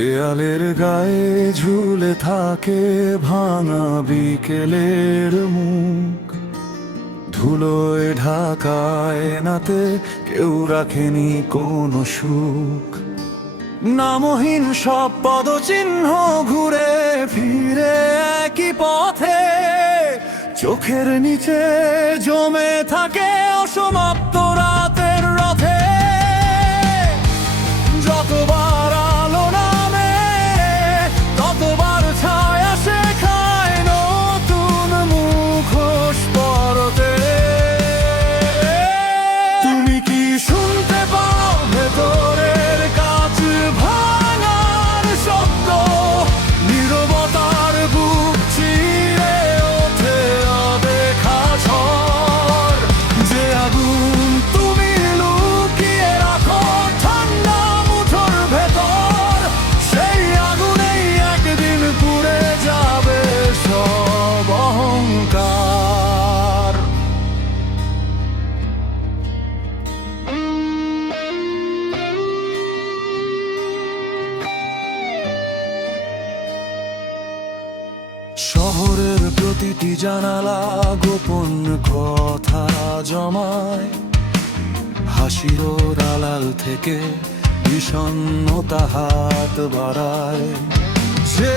দেয়ালের গায়ে ঝুলে থাকে ভাঙা বিকেলের মুখ, ধুলোয় ঢাকায় নাতে কেউ রাখেনি কোনো সুখ। নামহীন সব পদচিহ্ন ঘুরে ফিরে একই পথে, চোখের নিচে জমে থাকে অসমাপ্ত রাতের রথে। যতবার আলো নামে ততবার ছায়া শেখায় নতুন মুখোশ পরতে। তুমি কি শুনতে পাও ভেতরের কাছ ভাঙার শব্দ? নীরবতার বুক চিরে ওঠে অদেখা ঝড়। যে আগুন তুমি লুকিয়ে রাখো ঠান্ডা মুঠোর ভেতর, সেই আগুনেই একদিন পুড়ে যাবে সব অহংকার। শহরের প্রতিটি জানালা গোপন কথা জমায়, হাসির আড়াল থেকে বিষণ্ণতা হাত বাড়ায়। যে